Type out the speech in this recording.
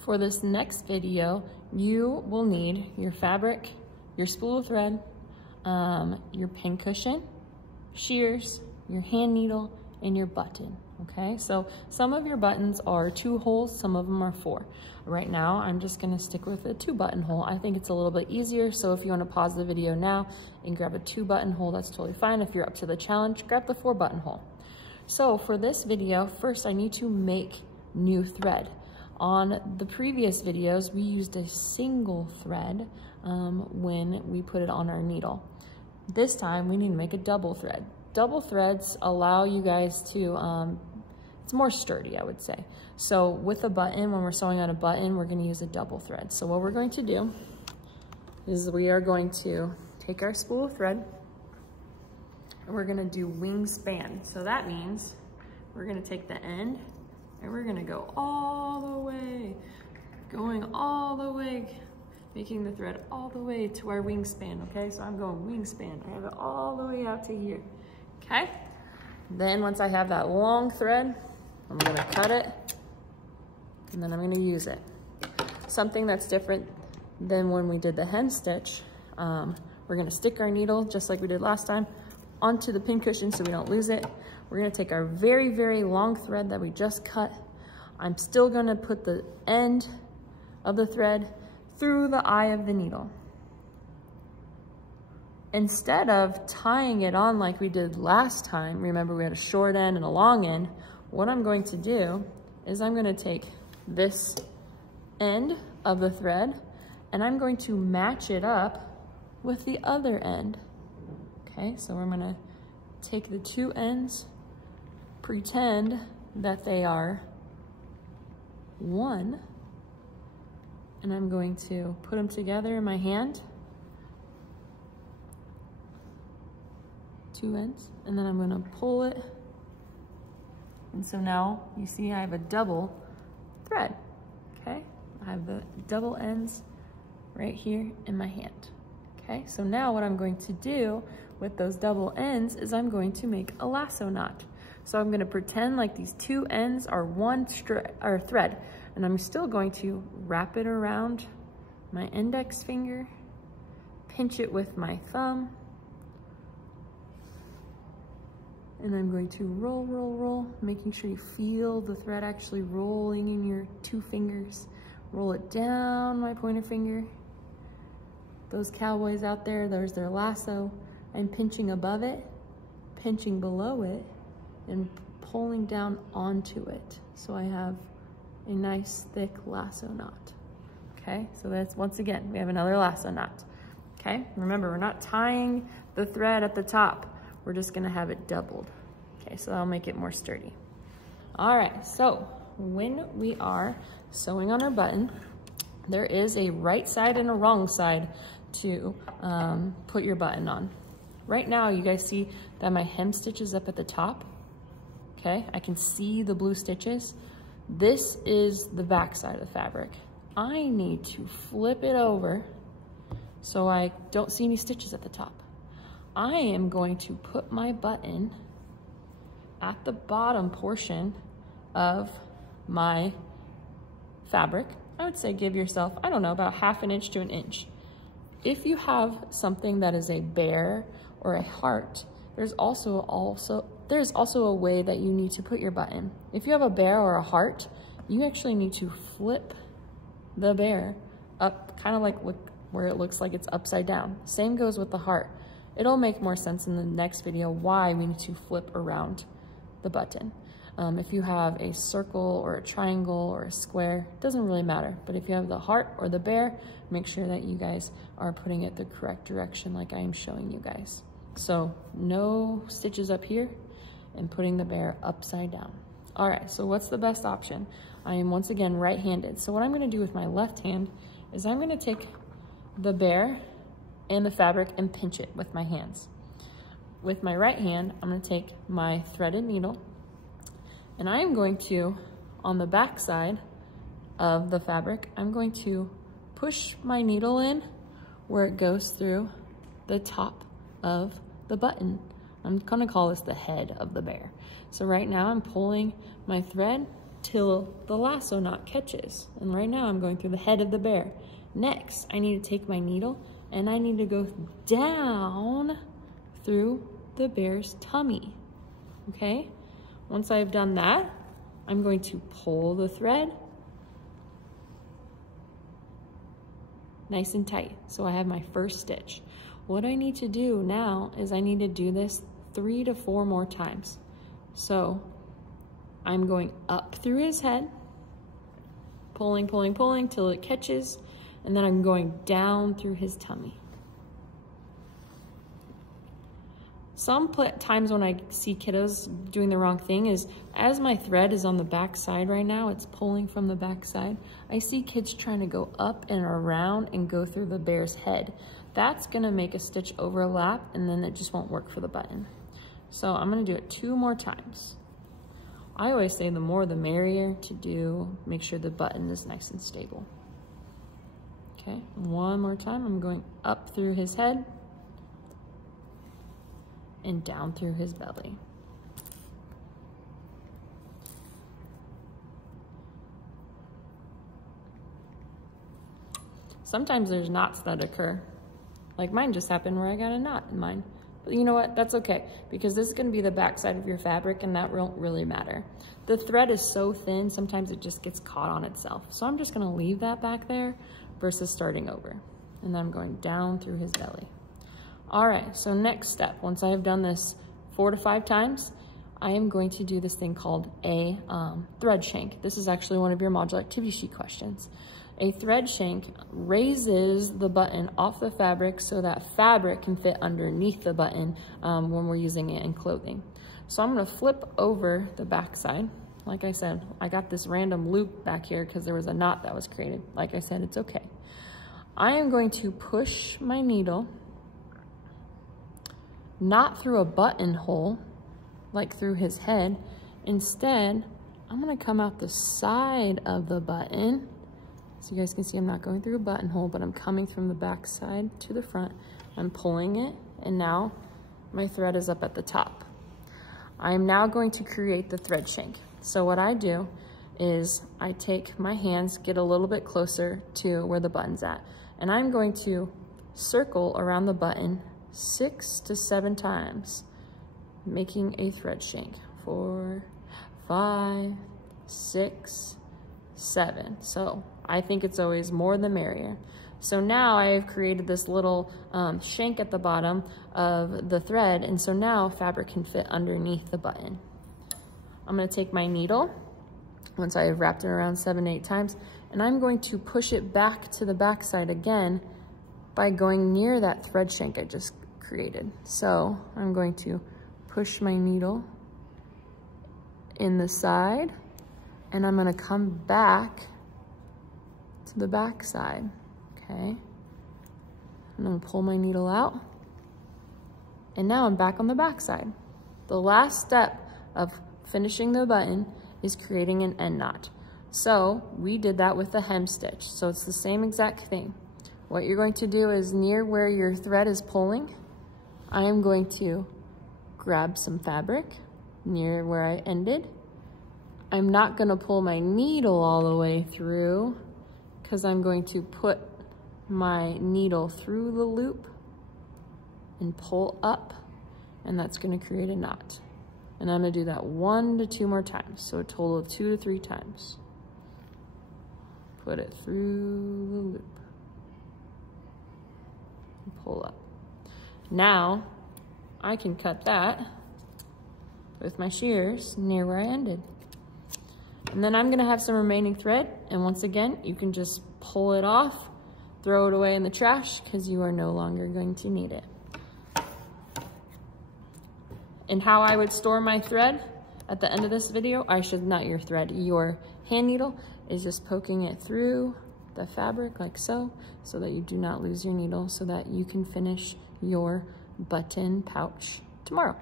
For this next video, you will need your fabric, your spool of thread, your pincushion, shears, your hand needle, and your button, okay? So some of your buttons are 2 holes, some of them are 4. Right now, I'm just gonna stick with a 2 button hole. I think it's a little bit easier, so if you wanna pause the video now and grab a 2 button hole, that's totally fine. If you're up to the challenge, grab the 4 button hole. So for this video, first I need to make new thread. On the previous videos, we used a single thread when we put it on our needle. This time, we need to make a double thread. Double threads allow you guys to, it's more sturdy, I would say. So with a button, when we're sewing on a button, we're gonna use a double thread. So what we're going to do is we are going to take our spool of thread and we're gonna do wing span. So that means we're gonna take the end and we're gonna go all the way, going all the way, making the thread all the way to our wingspan, okay? So I'm going wingspan. I have it all the way out to here, okay? Then once I have that long thread, I'm gonna cut it, and then I'm gonna use it. Something that's different than when we did the hem stitch, we're gonna stick our needle, just like we did last time, onto the pincushion so we don't lose it. We're gonna take our very, very long thread that we just cut. I'm still gonna put the end of the thread through the eye of the needle. Instead of tying it on like we did last time, remember we had a short end and a long end, what I'm going to do is I'm gonna take this end of the thread and I'm going to match it up with the other end. Okay, so I'm gonna take the 2 ends, pretend that they are 1, and I'm going to put them together in my hand, 2 ends, and then I'm gonna pull it. And so now you see I have a double thread, okay? I have the double ends right here in my hand, okay? So now what I'm going to do with those double ends is I'm going to make a lasso knot. So I'm gonna pretend like these 2 ends are 1 thread, and I'm still going to wrap it around my index finger, pinch it with my thumb, and I'm going to roll, roll, roll, making sure you feel the thread actually rolling in your 2 fingers. Roll it down my pointer finger. Those cowboys out there, there's their lasso. I'm pinching above it, pinching below it, and pulling down onto it. So I have a nice thick lasso knot. Okay, so that's, once again, we have another lasso knot. Okay, remember, we're not tying the thread at the top. We're just gonna have it doubled. Okay, so that'll make it more sturdy. All right, so when we are sewing on our button, there is a right side and a wrong side to put your button on. Right now, you guys see that my hem stitch is up at the top. Okay, I can see the blue stitches. This is the back side of the fabric. I need to flip it over so I don't see any stitches at the top. I am going to put my button at the bottom portion of my fabric. I would say give yourself, I don't know, about 1/2 inch to 1 inch. If you have something that is a bear or a heart, there's also a way that you need to put your button. If you have a bear or a heart, you actually need to flip the bear up, kind of like where it looks like it's upside down. Same goes with the heart. It'll make more sense in the next video why we need to flip around the button. If you have a circle or a triangle or a square, it doesn't really matter. But if you have the heart or the bear, make sure that you guys are putting it the correct direction like I am showing you guys. So no stitches up here and putting the bear upside down. All right, so what's the best option? I am once again right-handed. So what I'm gonna do with my left hand is I'm gonna take the bear and the fabric and pinch it with my hands. With my right hand, I'm gonna take my threaded needle and I am going to, on the back side of the fabric, I'm going to push my needle in where it goes through the top of the button. I'm gonna call this the head of the bear. So right now I'm pulling my thread till the lasso knot catches. And right now I'm going through the head of the bear. Next, I need to take my needle and I need to go down through the bear's tummy, okay? Once I've done that, I'm going to pull the thread nice and tight. So I have my first stitch. What I need to do now is I need to do this 3 to 4 more times. So I'm going up through his head, pulling, pulling, pulling till it catches, and then I'm going down through his tummy. Some times when I see kiddos doing the wrong thing is, as my thread is on the back side right now, it's pulling from the back side, I see kids trying to go up and around and go through the bear's head. That's gonna make a stitch overlap and then it just won't work for the button. So I'm gonna do it 2 more times. I always say the more the merrier to do, make sure the button is nice and stable. Okay, 1 more time, I'm going up through his head and down through his belly. Sometimes there's knots that occur. Like mine just happened where I got a knot in mine. But you know what, that's okay, because this is gonna be the back side of your fabric and that won't really matter. The thread is so thin, sometimes it just gets caught on itself. So I'm just gonna leave that back there versus starting over. And then I'm going down through his belly. All right, so next step, once I have done this 4 to 5 times, I am going to do this thing called a thread shank. This is actually one of your modular activity sheet questions. A thread shank raises the button off the fabric so that fabric can fit underneath the button when we're using it in clothing. So I'm gonna flip over the back side. Like I said, I got this random loop back here because there was a knot that was created. Like I said, it's okay. I am going to push my needle not through a buttonhole, like through his head. Instead, I'm gonna come out the side of the button. So you guys can see I'm not going through a buttonhole, but I'm coming from the back side to the front. I'm pulling it, and now my thread is up at the top. I am now going to create the thread shank. So what I do is I take my hands, get a little bit closer to where the button's at, and I'm going to circle around the button 6 to 7 times, making a thread shank. 4, 5, 6, 7. So I think it's always more the merrier. So now I have created this little shank at the bottom of the thread, and so now fabric can fit underneath the button. I'm gonna take my needle, once I have wrapped it around 7 to 8 times, and I'm going to push it back to the back side again by going near that thread shank I just created. So I'm going to push my needle in the side, and I'm gonna come back to the back side, okay? I'm gonna pull my needle out, and now I'm back on the back side. The last step of finishing the button is creating an end knot. So we did that with the hem stitch, so it's the same exact thing. What you're going to do is near where your thread is pulling, I am going to grab some fabric near where I ended. I'm not gonna pull my needle all the way through because I'm going to put my needle through the loop and pull up, and that's gonna create a knot. And I'm gonna do that 1 to 2 more times, so a total of 2 to 3 times. Put it through the loop and pull up. Now I can cut that with my shears near where I ended. And then I'm gonna have some remaining thread, and once again, you can just pull it off, throw it away in the trash because you are no longer going to need it. And how I would store my thread at the end of this video, not your thread, your hand needle is just poking it through the fabric like so that you do not lose your needle, so that you can finish your button pouch tomorrow.